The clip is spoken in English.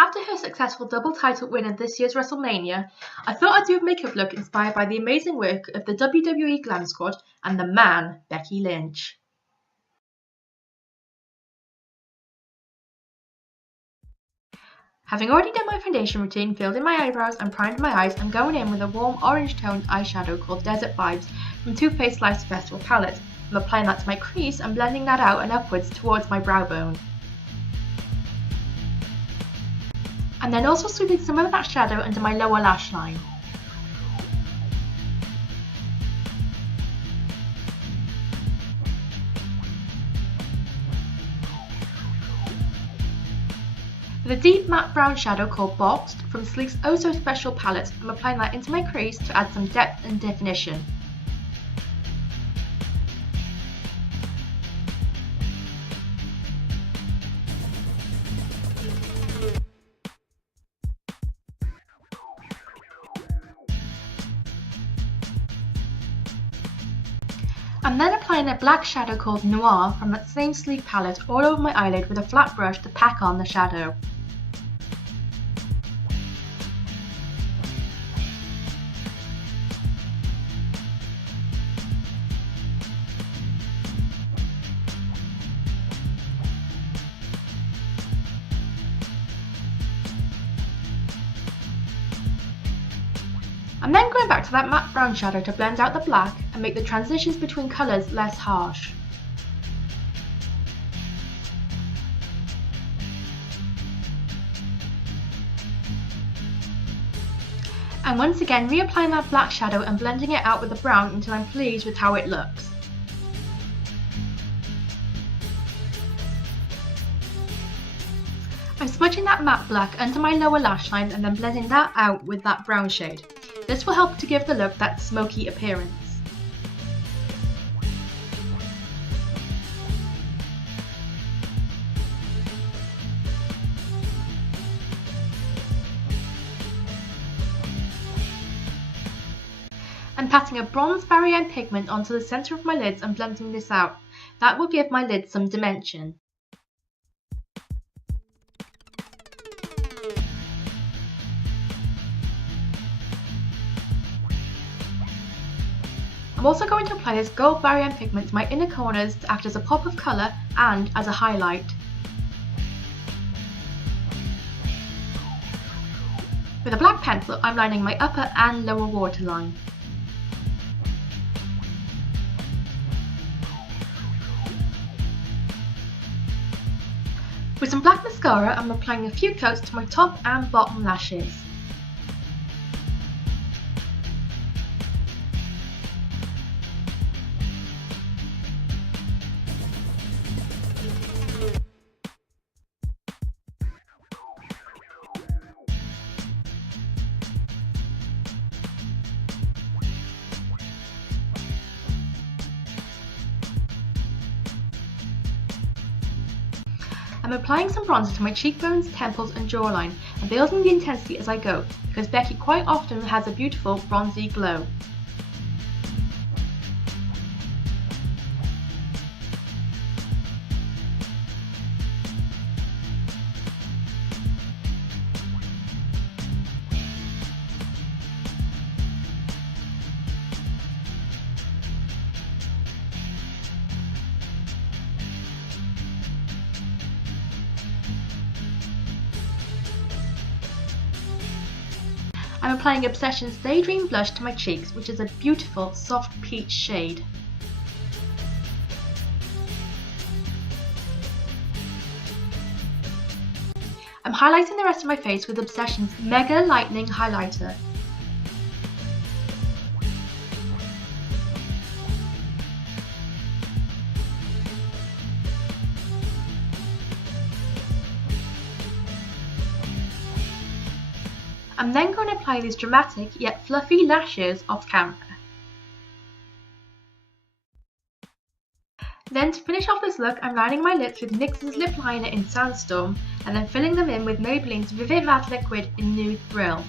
After her successful double title win at this year's WrestleMania, I thought I'd do a makeup look inspired by the amazing work of the WWE Glam Squad and the man, Becky Lynch. Having already done my foundation routine, filled in my eyebrows and primed my eyes, I'm going in with a warm orange toned eyeshadow called Desert Vibes from Too Faced Life's Festival palette. I'm applying that to my crease and blending that out and upwards towards my brow bone. And then also sweeping some of that shadow under my lower lash line. With a deep matte brown shadow called Boxed from Sleek's Oh So Special palette, I'm applying that into my crease to add some depth and definition. I'm then applying a black shadow called Noir from that same Sleek palette all over my eyelid with a flat brush to pack on the shadow. I'm then going back to that matte brown shadow to blend out the black and make the transitions between colours less harsh. And once again reapplying that black shadow and blending it out with the brown until I'm pleased with how it looks. I'm smudging that matte black under my lower lash line and then blending that out with that brown shade. This will help to give the look that smoky appearance. I'm patting a bronze barrier pigment onto the centre of my lids and blending this out. That will give my lids some dimension. I'm also going to apply this gold barrier pigment to my inner corners to act as a pop of colour and as a highlight. With a black pencil, I'm lining my upper and lower waterline. With some black mascara, I'm applying a few coats to my top and bottom lashes. I'm applying some bronzer to my cheekbones, temples and jawline and building the intensity as I go because Becky quite often has a beautiful bronzy glow. I'm applying Obsession's Daydream Blush to my cheeks, which is a beautiful soft peach shade. I'm highlighting the rest of my face with Obsession's Mega Lightning Highlighter. I'm then going to apply these dramatic yet fluffy lashes off camera. Then to finish off this look, I'm lining my lips with NYX's lip liner in Sandstorm and then filling them in with Maybelline's Vivid Matte Liquid in Nude Thrill.